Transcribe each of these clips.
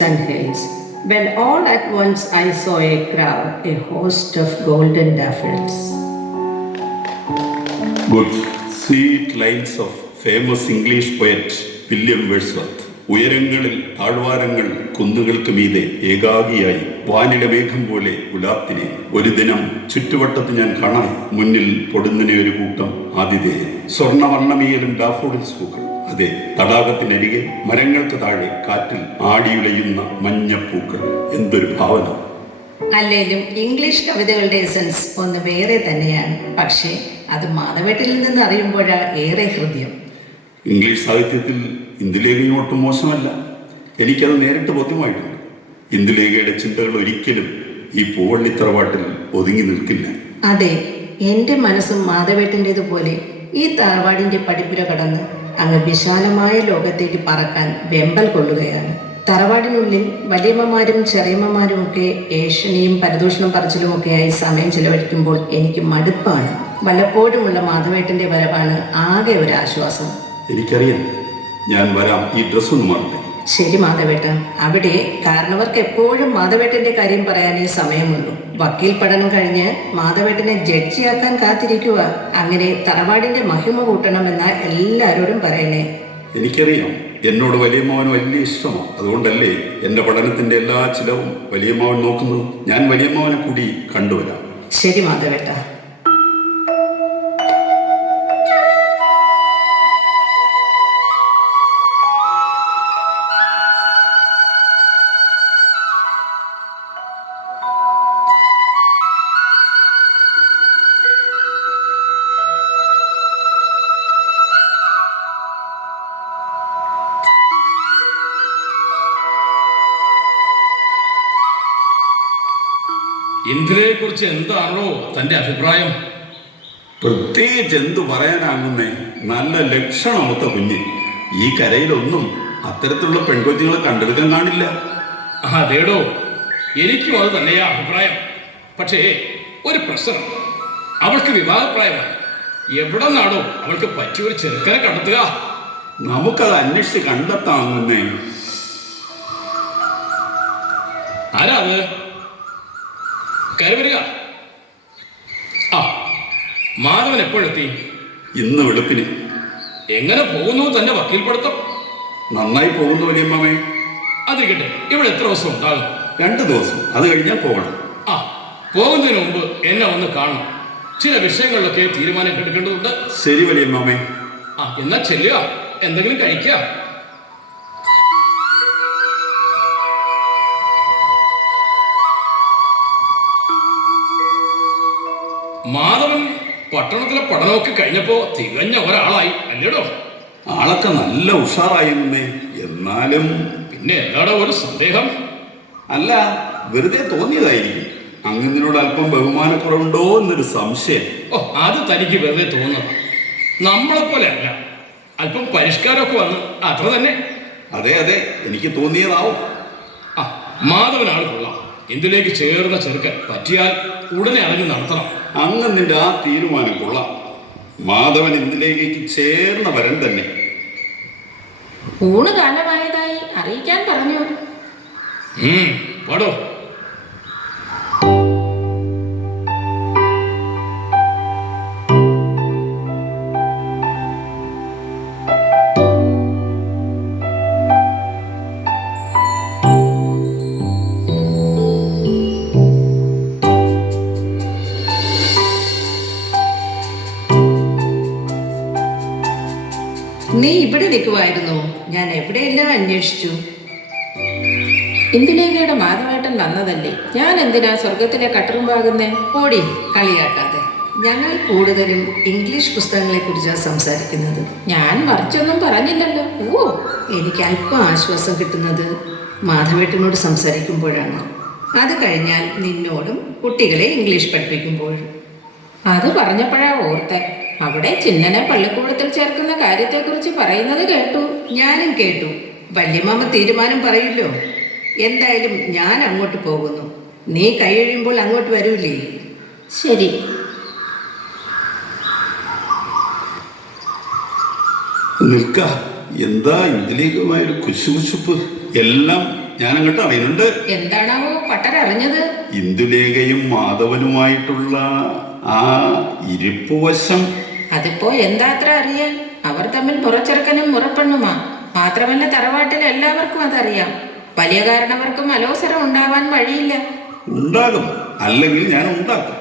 and hills, when all at once I saw a crowd, a host of golden daffodils. Good. Sweet lines of famous English poet William Wordsworth. ഉയരങ്ങളിൽ താഴ്വാരങ്ങൾ കുന്നുകൾക്ക് മീതെ ഏകാഗിയായി vanilla മേഘം പോലെ ഉലാത്തിനെ ഒരു ദിനം ചുറ്റുവട്ടത്ത് ഞാൻ കാണാൻ മുന്നിൽ പൊടുന്നനെ ഒരു കൂട്ടം ആതിഥേയൻ സ്വർണ്ണവർണ്ണമീയലും ഡാഫോഡിൽസ് പൂക്കൾ. അതെ, തടാകത്തിനരികെ മരങ്ങൾക്ക് താഴെ കാറ്റിൽ ആടിയുലയുന്ന മഞ്ഞപ്പൂക്കൾ. എന്തൊരു ഭാവന! അല്ലേലും ഇംഗ്ലീഷ് കവിതകളുടെ എസൻസ് ഒന്ന് വേറെ തന്നെയാണ്. പക്ഷേ അത് മാധവേട്ടിൽ നിന്ന് അറിയുമ്പോഴാ ഏറെ ഹൃദയം. ഇംഗ്ലീഷ് സാഹിത്യത്തിൽ ഇന്ദുലേഖയും ഒട്ടും മോശമല്ല. എനിക്കത് നേരിട്ട് ബോധ്യമായിട്ടുണ്ട്. ഇന്ദുലേഖയുടെ ചിന്തകൾ ഒരിക്കലും ഈ പൂവള്ളിത്തറവാട്ടിൽ ഒതുങ്ങി നിൽക്കില്ല. അതെ, എൻ്റെ മനസ്സും മാധവേട്ടിൻ്റെതുപോലെ ഈ തറവാടിൻ്റെ പടിപ്പുര കടന്ന് അങ്ങ് വിശാലമായ ലോകത്തേക്ക് പറക്കാൻ വെമ്പൽ കൊള്ളുകയാണ്. തറവാടിനുള്ളിൽ വലിയമ്മമാരും ചെറിയമ്മമാരും ഒക്കെ ഏഷണിയും പരദൂഷണം പറച്ചിലുമൊക്കെയായി സമയം ചിലവഴിക്കുമ്പോൾ എനിക്ക് മടുപ്പാണ്. വല്ലപ്പോഴുമുള്ള മാധവേട്ടിൻ്റെ വരവാണ് ആകെ ഒരു ആശ്വാസം. എനിക്കറിയാം, ഞാൻ വരാം. ഈ ഡ്രസ്സ് ഒന്ന് മാറട്ടെ. ശരി മാധവേട്ട. അവിടെ കാരണവർക്ക് എപ്പോഴും മാധവേട്ടന്റെ കാര്യം പറയാനേ സമയമുള്ളൂ. വക്കീൽ പഠനം കഴിഞ്ഞ് മാധവേട്ടനെ ജഡ്ജിയാക്കാൻ കാത്തിരിക്കുക. അങ്ങനെ തറവാടിന്റെ മഹിമ കൂട്ടണമെന്ന എല്ലാവരോടും പറയണേ. എനിക്കറിയാം, എന്നോട് വലിയമ്മാവന് വലിയ ഇഷ്ടമാണ്. അതുകൊണ്ടല്ലേ എൻ്റെ പഠനത്തിന്റെ എല്ലാ ചിലവും വലിയമ്മാവൻ നോക്കുന്നത്. ഞാൻ വലിയമ്മാവനെ കൂടി കണ്ടുവരാം. ശരി മാധവേട്ട. ഇന്ദിരയെ കുറിച്ച് എന്താണോ തന്റെ അഭിപ്രായം? പ്രത്യേകിച്ച് എന്തു പറയാനാകുന്നേ, നല്ല ലക്ഷണമൊത്ത കുഞ്ഞ്. ഈ കരയിലൊന്നും അത്തരത്തിലുള്ള പെൺകൊച്ചുങ്ങളെ കണ്ടെടുക്കാൻ കാണില്ല. അതേടോ, എനിക്കും അത് തന്നെയാ അഭിപ്രായം. പക്ഷേ ഒരു പ്രശ്നം, അവൾക്ക് വിവാഹപ്രായമാണ്. എവിടെ നിന്നാണോ അവൾക്ക് പറ്റിയൊരു ചെറുക്കനെ കണ്ടെത്തുക? നമുക്കത് അന്വേഷിച്ച് കണ്ടെത്താമെന്നേ. ആരാ അത്? കയറി വരിക. ആ, മാധവൻ എപ്പോഴെത്തി? ഇന്ന് വെളുപ്പിന്. എങ്ങനെ പോകുന്നു തന്റെ വക്കീൽ പഠിത്തം? നന്നായി പോകുന്നു വലിയമ്മേ. അതിരിക്കട്ടെ, ഇവിടെ എത്ര ദിവസം ഉണ്ടാകും? 2 ദിവസം. അത് കഴിഞ്ഞാൽ പോകണം. ആ, പോകുന്നതിന് മുമ്പ് എന്നെ വന്ന് കാണണം. ചില വിഷയങ്ങളിലൊക്കെ തീരുമാനം എടുക്കേണ്ടതുണ്ട്. ശരി വലിയമ്മേ. ആ, എന്നാ ചെല്ലുക, എന്തെങ്കിലും കഴിക്കുക. മാധവൻ പട്ടണത്തിലെ പഠനമൊക്കെ കഴിഞ്ഞപ്പോ തികഞ്ഞ ഒരാളായി അല്ലേടോ? ആളൊക്കെ നല്ല ഉഷാറായിരുന്നേ. എന്നാലും പിന്നെ എന്താടോ ഒരു സന്ദേഹം? അല്ല, വെറുതെ തോന്നിയതായിരിക്കും. അങ്ങനോട് അല്പം ബഹുമാനക്കുറവുണ്ടോ എന്നൊരു സംശയം. ഓ, അത് തനിക്ക് വെറുതെ തോന്നണം. നമ്മളെ പോലെ അല്ല, അല്പം പരിഷ്കാരമൊക്കെ വന്ന് അത്ര തന്നെ. അതെ അതെ, എനിക്ക് തോന്നിയതാവും. ആ, മാധവനാണ് കൊള്ളാം. എന്തിലേക്ക് ചേർന്ന ചെറുക്കൻ പറ്റിയാൽ ഉടനെ അറിഞ്ഞ് നടത്തണം. അങ്ങ് നിന്റെ ആ തീരുമാനം കൊള്ളാം. മാധവൻ ഇതിലേക്ക് ചേർന്ന വരൻ തന്നെ. ഊണ് കാലമായതായി അറിയിക്കാൻ പറഞ്ഞു. പാടോ. നീ ഇവിടെ നിൽക്കുമായിരുന്നു. ഞാൻ എവിടെയെല്ലാം അന്വേഷിച്ചു. ഇന്ദുലേഖയുടെ മാധവേട്ടൻ വന്നതല്ലേ, ഞാൻ എന്തിനാ സ്വർഗത്തിലെ കട്ടറുമ്പാകുന്നേ? ഓടി കളിയാക്കാതെ. ഞങ്ങൾ കൂടുതലും ഇംഗ്ലീഷ് പുസ്തകങ്ങളെ കുറിച്ചാണ് സംസാരിക്കുന്നത്. ഞാൻ മറിച്ചൊന്നും പറഞ്ഞില്ലല്ലോ. ഓ, എനിക്ക് അല്പം ആശ്വാസം കിട്ടുന്നത് മാധവേട്ടനോട് സംസാരിക്കുമ്പോഴാണ്. അത് കഴിഞ്ഞാൽ നിന്നോടും കുട്ടികളെ ഇംഗ്ലീഷ് പഠിപ്പിക്കുമ്പോഴും. അത് പറഞ്ഞപ്പോഴാ ഓർത്തെ, അവിടെ ചിന്നനെ പള്ളിക്കൂടത്തിൽ ചേർക്കുന്ന കാര്യത്തെക്കുറിച്ച് പറയുന്നത് കേട്ടു. ഞാനും കേട്ടു. വല്യമാമ തീരുമാനം പറയില്ലോ. എന്തായാലും ഞാൻ അങ്ങോട്ട് പോകുന്നു. നീ കഴിയുമ്പോൾ അങ്ങോട്ട് വരൂലേ? ശരി. നിൽക്ക. എന്താ ഇതിലേക്കുമായൊരു കുശുകുശുപ്പ്? എല്ലാം ഞാൻ അങ്ങോട്ട് അറിയുന്നുണ്ട്. എന്താണാവോ പട്ടരറിഞ്ഞത്? ഇന്ദുലേഖയും മാധവനുമായിട്ടുള്ള ആ ഇരിപ്പുവശം. അതിപ്പോ എന്താ അത്ര അറിയാൻ? അവർ തമ്മിൽ മുറച്ചെറുക്കനും മുറപ്പെണ്ണുമാ. മാത്രമല്ല തറവാട്ടിൽ എല്ലാവർക്കും അതറിയാം. വലിയ കാരണവർക്കും അലോസരം ഉണ്ടാവാൻ വഴിയില്ല. ഉണ്ടാകും, അല്ലെങ്കിൽ ഞാൻ ഉണ്ടാക്കും.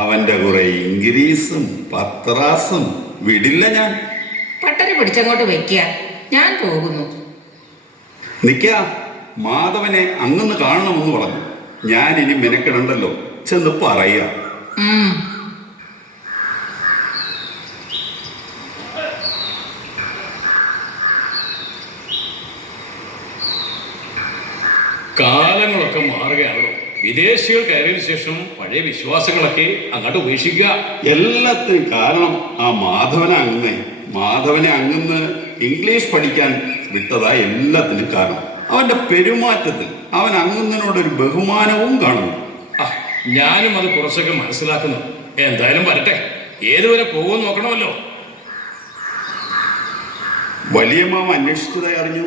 അവന്റെ കുറെ ഇംഗ്ലീഷും പത്രാസും വിടില്ല ഞാൻ. പട്ടരെ പിടിച്ചങ്ങോട്ട് വെക്കുക. ഞാൻ പോകുന്നു. നിക്ക, മാധവനെ അങ്ങന്ന് കാണണമെന്ന് പറഞ്ഞു. ഞാൻ ഇനി മെനക്കിടണ്ടല്ലോ, ചെന്ന് പറയാ. കാലങ്ങളൊക്കെ മാറുകയാണല്ലോ. വിദേശികൾ കയറിയതിനു ശേഷം പഴയ വിശ്വാസങ്ങളൊക്കെ അങ്ങോട്ട് ഉപേക്ഷിക്കുക. എല്ലാത്തിനും കാരണം ആ മാധവനെ അങ്ങന്ന് ഇംഗ്ലീഷ് പഠിക്കാൻ വിട്ടതാ എല്ലാത്തിനും കാരണം. അവന്റെ പെരുമാറ്റത്തിൽ അവൻ അങ്ങുന്നതിനോടൊരു ബഹുമാനവും കാണുന്നു. ഞാനും അത് കുറച്ചൊക്കെ മനസ്സിലാക്കുന്നു. എന്തായാലും വരട്ടെ, ഏതുവരെ പോകുമെന്ന് നോക്കണമല്ലോ. വലിയമ്മാവ അന്വേഷിച്ചതായി അറിഞ്ഞു.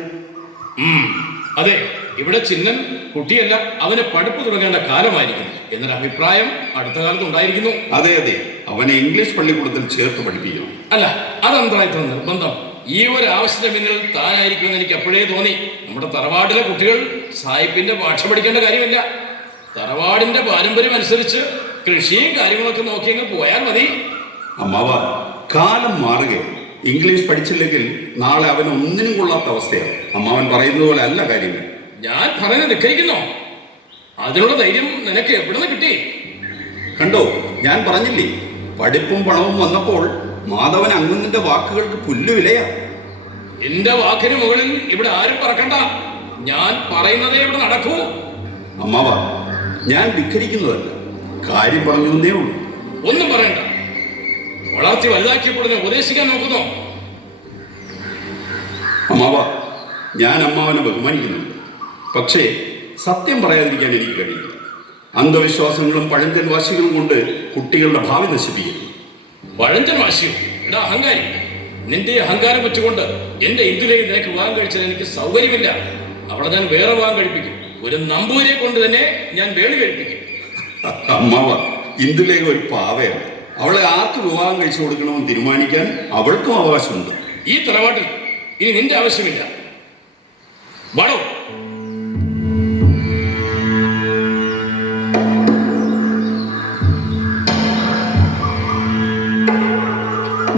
അതെ, ഇവിടെ ചിന്നൻ കുട്ടിയല്ല, അവന് പഠിപ്പ് തുടങ്ങേണ്ട കാലമായിരിക്കും എന്നൊരു അഭിപ്രായം അടുത്ത കാലത്ത് ഉണ്ടായിരിക്കുന്നു. അതെ, അവനെ ഇംഗ്ലീഷ് പള്ളിക്കൂടത്തിൽ ചേർത്ത് പഠിപ്പിക്കണം. അല്ല, അതെന്താ ഇത്ര നിർബന്ധം? ഈ ഒരു ആവശ്യത്തിന് പിന്നിൽ താനായിരിക്കുമെന്ന് എനിക്ക് എപ്പോഴേ തോന്നി. നമ്മുടെ തറവാട്ടിലെ കുട്ടികൾ സായിപ്പിന്റെ ഭാഷ പഠിക്കേണ്ട കാര്യമില്ല. തറവാടിന്റെ പാരമ്പര്യം അനുസരിച്ച് കൃഷിയും കാര്യങ്ങളൊക്കെ നോക്കിയങ്ങ് പോയാൽ മതി. അമ്മാവ, കാലം മാറുകയാണ്. ഇംഗ്ലീഷ് പഠിച്ചില്ലെങ്കിൽ നാളെ അവന് ഒന്നിനും കൊള്ളാത്ത അവസ്ഥയാണ്. അമ്മാവൻ പറയുന്നത് പോലെ അല്ല കാര്യങ്ങൾ. ഞാൻ പറയുന്നത് ധിക്കരിക്കുന്നോ? അതിനുള്ള ധൈര്യം നിനക്ക് എവിടെ നിന്ന് കിട്ടി? കണ്ടോ, ഞാൻ പറഞ്ഞില്ലേ, പഠിപ്പും പണവും വന്നപ്പോൾ മാധവൻ അങ്ങുന്നിന്റെ വാക്കുകൾക്ക് പുല്ലുവിലയാ. എന്റെ വാക്കിന് മുകളിൽ ഇവിടെ ആരും പറക്കണ്ട. ഞാൻ പറയുന്നതേ ഇവിടെ നടക്കൂ. അമ്മാവ, ഞാൻ ധിക്കരിക്കുന്നതല്ല, കാര്യം പറഞ്ഞു എന്നേ ഉള്ളൂ. ഒന്നും പറയണ്ട. വളർത്തി വലുതാക്കിയപ്പോഴെ ഉപദേശിക്കാൻ നോക്കുന്നോ? അമ്മാവ, ഞാൻ അമ്മാവനെ ബഹുമാനിക്കുന്നുണ്ട്. പക്ഷേ സത്യം പറയാതിരിക്കാൻ എനിക്ക് കഴിയില്ല. അന്ധവിശ്വാസങ്ങളും പഴഞ്ചൻ വാശികളും കൊണ്ട് കുട്ടികളുടെ ഭാവി നശിപ്പിക്കുന്നു. പഴഞ്ചൻ വാശിയോ? എടാ അഹങ്കാരി, നിന്റെ അഹങ്കാരം വെച്ചുകൊണ്ട് എന്റെ ഇന്ദുലേക്ക് നിനക്ക് വിവാഹം കഴിച്ചാൽ എനിക്ക് സൗകര്യമില്ല. അവളെ ഞാൻ വേറെ വിവാഹം കഴിപ്പിക്കും. ഒരു നമ്പൂരിയെ കൊണ്ട് തന്നെ ഞാൻ വേളി കഴിപ്പിക്കും. അമ്മാവ, ഇന്ദുലേഖ ഒരു പാവയാണ്. അവളെ ആർക്ക് വിവാഹം കഴിച്ചു കൊടുക്കണമെന്ന് തീരുമാനിക്കാൻ അവൾക്കും അവകാശമുണ്ട്. ഈ തറവാട്ടിൽ ഇനി നിന്റെ ആവശ്യമില്ല. വാടോ.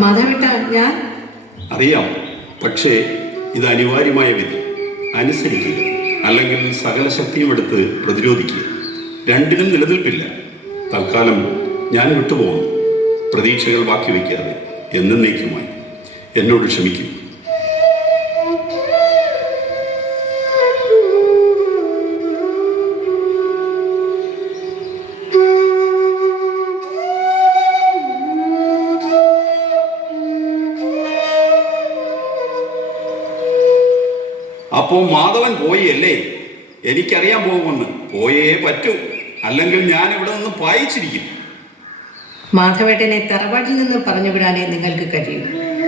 മാധവേട്ട, ഞാൻ അറിയാം, പക്ഷേ ഇത് അനിവാര്യമായ വിധി. അനുസരിക്കുക, അല്ലെങ്കിൽ സകല ശക്തിയും എടുത്ത് പ്രതിരോധിക്കുക. രണ്ടിനും നിലനിൽപ്പില്ല. തൽക്കാലം ഞാൻ വിട്ടുപോകുന്നു. പ്രതീക്ഷകൾ ബാക്കി വയ്ക്കാതെ എന്നേക്കുമായി എന്നോട് ക്ഷമിക്കൂ. അപ്പോ മാധവൻ പോയി അല്ലേ? എനിക്കറിയാൻ പോകുമെന്ന്. പോയേ പറ്റൂ, അല്ലെങ്കിൽ ഞാൻ ഇവിടെ നിന്ന് പായിച്ചിരിക്കും. മാധവേട്ടനെ തറവാട്ടിൽ നിന്നും പറഞ്ഞു വിടാനേ നിങ്ങൾക്ക് കഴിയൂ.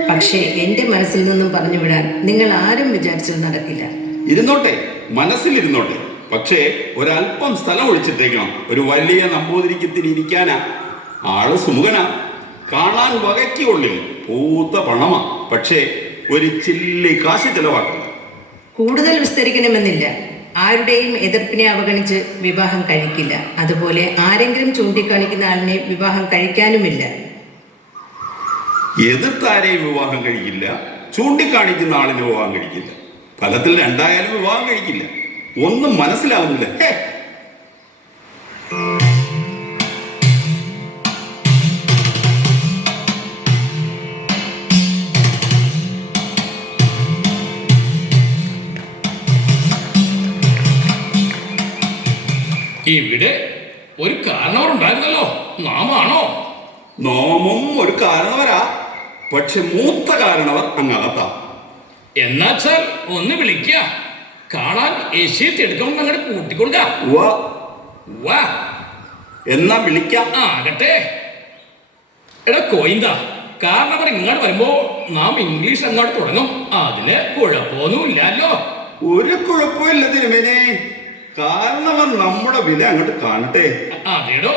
പക്ഷേ എൻ്റെ മനസ്സിൽ നിന്നും പറഞ്ഞു വിടാൻ നിങ്ങൾ ആരും വിചാരിച്ചത് നടക്കില്ല. ഇരുന്നോട്ടെ, മനസ്സിലിരുന്നോട്ടെ. പക്ഷേ ഒരല്പം സ്ഥലം ഒഴിച്ചിട്ടേക്കണം. ഒരു വലിയ നമ്പൂതിരിക്കത്തിന് ഇരിക്കാനാ. ആള് സുമുഖനാ, കാണാൻ വകയ്ക്കുള്ളിൽ പൂത്ത പണമാ. പക്ഷേ ഒരു ചില്ലി കാശ് ചെലവാക്കില്ല. കൂടുതൽ വിസ്തരിക്കണമെന്നില്ല. ആരുടെയും എതിർപ്പിനെ അവഗണിച്ച് വിവാഹം കഴിക്കില്ല. അതുപോലെ ആരെങ്കിലും ചൂണ്ടിക്കാണിക്കുന്ന ആളിനെ വിവാഹം കഴിക്കാനുമില്ല. എതിർത്താരെയും വിവാഹം കഴിക്കില്ല, ചൂണ്ടിക്കാണിക്കുന്ന ആളിനെ വിവാഹം കഴിക്കില്ല. ഫലത്തിൽ രണ്ടായാലും വിവാഹം കഴിക്കില്ല. ഒന്നും മനസ്സിലാവുന്നില്ല. ഇവിടെ ഒരു കാരണവർ ഉണ്ടായിരുന്നല്ലോ. നാമാണോ? നോമും ഒരു കാരണവരാ. പക്ഷെ മൂത്ത കാരണവർ അങ്ങകത്താ. എന്നാച്ചാൽ ഒന്ന് വിളിക്ക. കാണാൻ ഏഷ്യത്ത് എടുക്കണം. അങ്ങോട്ട് കൂട്ടിക്കൊടുക്ക. വാ എന്നാ വിളിക്കാം. ആകട്ടെ. എടാ കോയിന്ത, കാരണവർ ഇങ്ങോട്ട് വരുമ്പോ നാം ഇംഗ്ലീഷ് അങ്ങോട്ട് തുടങ്ങും. അതിന് കുഴപ്പമൊന്നുമില്ലല്ലോ. ഒരു കുഴപ്പമില്ല തിരുമേനെ. കാരണവൻ നമ്മുടെ വില അങ്ങോട്ട് കാണട്ടെ. അതേടോ,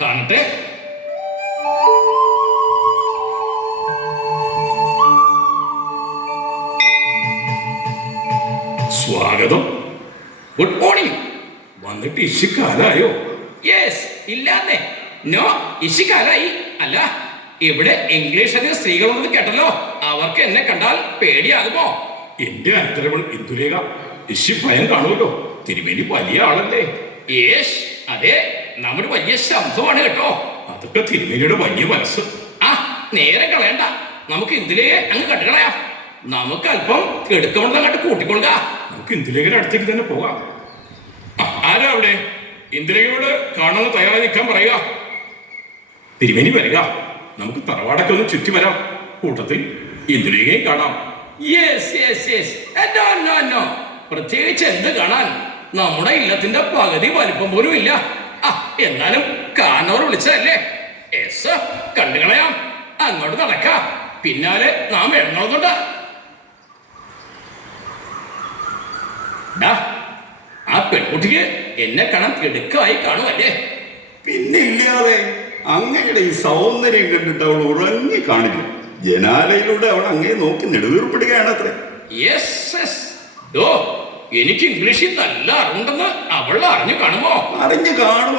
കാണട്ടെ. സ്വാഗതം. Good morning. വന്നിട്ട് ഇശിക്കാലായോ? യെസ്, ഇല്ലാന്നേ. നോ, ഇശിക്കാലായി. അല്ല, ഇവിടെ ഇംഗ്ലീഷ് അധികം സ്ത്രീകളുണ്ടെന്ന് കേട്ടല്ലോ. അവർക്ക് എന്നെ കണ്ടാൽ പേടിയാകുമോ? എന്റെ അനന്തരവൾ ഇന്ദുലേഖ. ഇശി ഭയം കാണുമല്ലോ. തിരുമേനി വലിയ ആളല്ലേ? യേശ്, അതെ, നമ്മുടെ വലിയ ശബ്ദമാണ് കേട്ടോ. അതൊക്കെ തിരുമേനിയുടെ വലിയ മനസ്സ്. ആ, നേരെ കളയണ്ട. നമുക്ക് ഇന്ദുലേഖ അങ്ങ് കണ്ടുകളയാം. നമുക്ക് അല്പം എടുക്കണമെന്ന് അങ്ങോട്ട് കൂട്ടിക്കൊള്ളുക. നമുക്ക് ഇന്ദുലേഖയുടെ അടുത്തേക്ക് തന്നെ പോകാം. ആരാ അവിടെ? ഇന്ദുലേഖയോട് കാണുന്ന തയ്യാറായി നിൽക്കാൻ പറയുക. തിരുമേനി വരിക. നമുക്ക് തറവാടൊക്കെ ഒന്ന് ചുറ്റി വരാം. കൂട്ടത്തിൽ ഇന്ദുലേഖയും കാണാം. Yes yes yes. No no no. പ്രത്യേകിച്ച് എന്ത് കാണാൻ? നമ്മുടെ ഇല്ലത്തിന്റെ പകുതി വലിപ്പം പോലും ഇല്ല. എന്നാലും കാണവർ വിളിച്ചതല്ലേ. യെസ്, കണ്ടുകളയാം. അങ്ങോട്ട് നടക്കാം. പിന്നാലെ നാം എഴുന്നള്ളുന്നുണ്ട്. ആ പെൺകുട്ടിക്ക് എന്നെ കാണാൻ തിടുക്കമായി കാണുമല്ലേ? പിന്നെ ഇല്ലാതെ. അങ്ങയുടെ ഈ സൗന്ദര്യം കണ്ടിട്ട് അവൾ ഉറങ്ങി കാണില്ല. ജനാലയിലൂടെ അവൾ അങ്ങേ നോക്കി നെടുവീർപ്പിടുകയാണ് അത്രേ. എനിക്ക് ഇംഗ്ലീഷിൽ നല്ല അറിവുണ്ടെന്ന് അവൾ അറിഞ്ഞു കാണുമോ? അറിഞ്ഞു കാണും.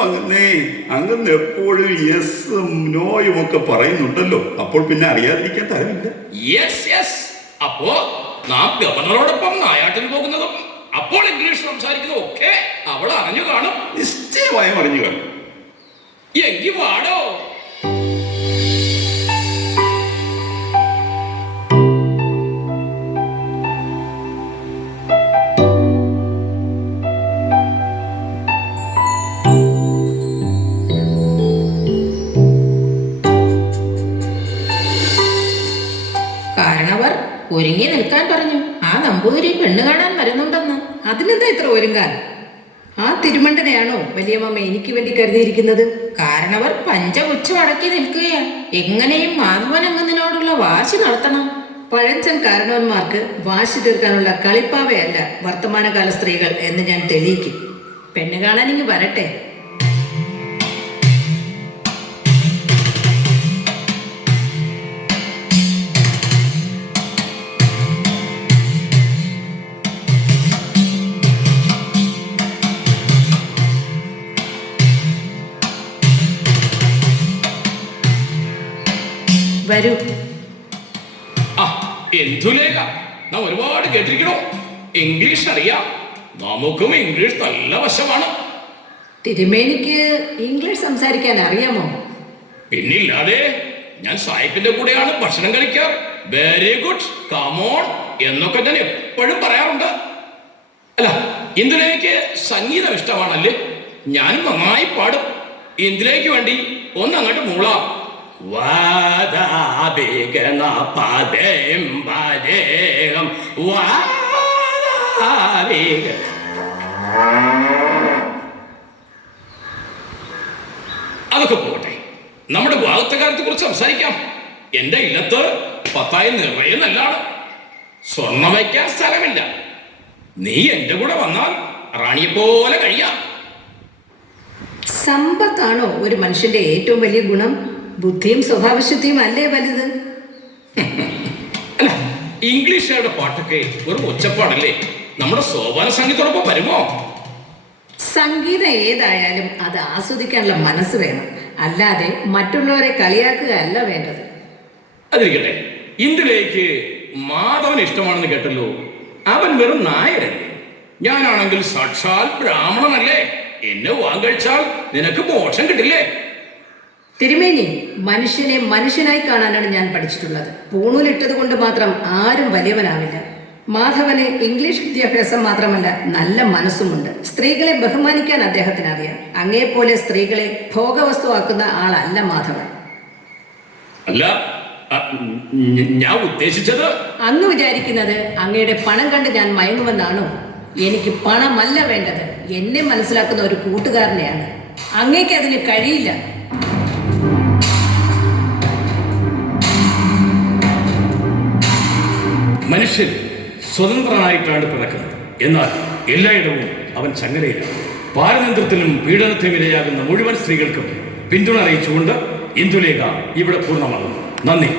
അങ്ങന്ന് എപ്പോഴും യെസും നോയും ഒക്കെ പറയുന്നുണ്ടല്ലോ. അപ്പോൾ പിന്നെ അറിയാതിരിക്കാൻ തരമില്ല. Yes yes. അപ്പോ നാം ഗവർണറോടൊപ്പം നായാട്ടിന് പോകുന്നതും അപ്പോൾ ഇംഗ്ലീഷ് സംസാരിക്കുന്നതും ഒക്കെ അവൾ അറിഞ്ഞു കാണും. നിശ്ചയമായും അറിഞ്ഞു കാണും. എങ്കി വാടോ. കാരണവർ ഒരുങ്ങി നിൽക്കാൻ പറഞ്ഞു. ആ നമ്പൂതിരി പെണ്ണ് കാണാൻ വരുന്നുണ്ടെന്ന്. അതിനെന്താ ഇത്ര ഒരുങ്ങാൻ? ആ തിരുമണ്ടനെയാണോ വലിയമ്മ എനിക്ക് വേണ്ടി കരുതിയിരിക്കുന്നത്? കാരണവർ പഞ്ചപുച്ഛം അടക്കി നിൽക്കുകയാ. എങ്ങനെയും മാധവൻ അങ്ങനോടുള്ള വാശി നടത്തണം. പഴഞ്ചൻ കാരണവന്മാർക്ക് വാശി തീർക്കാനുള്ള കളിപ്പാവയല്ല വർത്തമാനകാല സ്ത്രീകൾ എന്ന് ഞാൻ തെളിയിക്കും. പെണ്ണ് കാണാൻ ഇങ്ങ് വരട്ടെ. വരൂ. എന്തുലേഖ, നാം ഒരുപാട് കേട്ടിരിക്കണോ? ഇംഗ്ലീഷ് അറിയാം. നമുക്കും ഇംഗ്ലീഷ് നല്ല വശമാണ്. തിരുമേനിക്ക് ഇംഗ്ലീഷ് സംസാരിക്കാൻ അറിയാമോ? പിന്നില്ലാതെ. ഞാൻ സായിപ്പിന്റെ കൂടെയാണ് ഭക്ഷണം കഴിക്കാറ്. വെരി ഗുഡ്, കമോൺ എന്നൊക്കെ ഞാൻ എപ്പോഴും പറയാറുണ്ട്. അല്ല, ഇന്ദുലേഖയ്ക്ക് സംഗീതം ഇഷ്ടമാണല്ലേ? ഞാനും നന്നായി പാടും. ഇന്ദുലേഖയ്ക്ക് വേണ്ടി ഒന്നങ്ങോട്ട് മൂളാം. അതൊക്കെ പോകട്ടെ. നമ്മുടെ വാദത്തകാലത്തെ കുറിച്ച് സംസാരിക്കാം. എന്റെ ഇല്ലത്ത് പത്തായി നിറയെ നെല്ലാണ്. സ്വർണം വയ്ക്കാൻ സ്ഥലമില്ല. നീ എന്റെ കൂടെ വന്നാൽ റാണിയെ പോലെ കഴിയാം. സമ്പത്താണോ ഒരു മനുഷ്യന്റെ ഏറ്റവും വലിയ ഗുണം? ബുദ്ധിയും സ്വഭാവശുദ്ധിയും അല്ലേ വലുത്? അല്ല, ഇംഗ്ലീഷുകാരുടെ പാട്ടൊക്കെ വെറും ഒച്ചപ്പാടല്ലേ? നമ്മുടെ സോപാന സംഗീതത്തോടൊപ്പം വരുമോ? സംഗീതം ഏതായാലും അത് ആസ്വദിക്കാനുള്ള മനസ്സ് വേണം. അല്ലാതെ മറ്റുള്ളവരെ കളിയാക്കുക അല്ല വേണ്ടത്. അതിരിക്കട്ടെ, ഇന്ദുലേഖയ്ക്ക് മാധവൻ ഇഷ്ടമാണെന്ന് കേട്ടല്ലോ. അവൻ വെറും നായരല്ലേ? ഞാനാണെങ്കിൽ സാക്ഷാൽ ബ്രാഹ്മണനല്ലേ? എന്നെ വാങ്ങഴിച്ചാൽ നിനക്ക് മോക്ഷം കിട്ടില്ലേ? തിരുമേനി, മനുഷ്യനെ മനുഷ്യനായി കാണാനാണ് ഞാൻ പഠിച്ചിട്ടുള്ളത്. പൂണൂലിട്ടത് കൊണ്ട് മാത്രം ആരും വലിയവനാവില്ല. മാധവന് ഇംഗ്ലീഷ് വിദ്യാഭ്യാസം മാത്രമല്ല, നല്ല മനസ്സുമുണ്ട്. സ്ത്രീകളെ ബഹുമാനിക്കാൻ അദ്ദേഹത്തിന് അറിയാം. അങ്ങേപ്പോലെ സ്ത്രീകളെ ഭോഗവസ്തുവാക്കുന്ന ആളല്ല മാധവൻ. അല്ല, ഞാൻ ഉദ്ദേശിച്ചത്. അങ്ങ് വിചാരിക്കുന്നത് അങ്ങയുടെ പണം കണ്ട് ഞാൻ മയങ്ങുമെന്നാണോ? എനിക്ക് പണമല്ല വേണ്ടത്. എന്നെ മനസ്സിലാക്കുന്ന ഒരു കൂട്ടുകാരനെയാണ്. അങ്ങേക്ക് അതിന് കഴിയില്ല. മനുഷ്യൻ സ്വതന്ത്രനായിട്ടാണ് പിറക്കുന്നത്. എന്നാൽ എല്ലായിടവും അവൻ ചങ്ങലയിലാണ്. പാരതന്ത്ര്യത്തിനും പീഡനത്തിനും ഇരയാകുന്ന മുഴുവൻ സ്ത്രീകൾക്കും പിന്തുണ അറിയിച്ചുകൊണ്ട് ഇന്ദുലേഖ ഇവിടെ പൂർണ്ണമാകുന്നു. നന്ദി.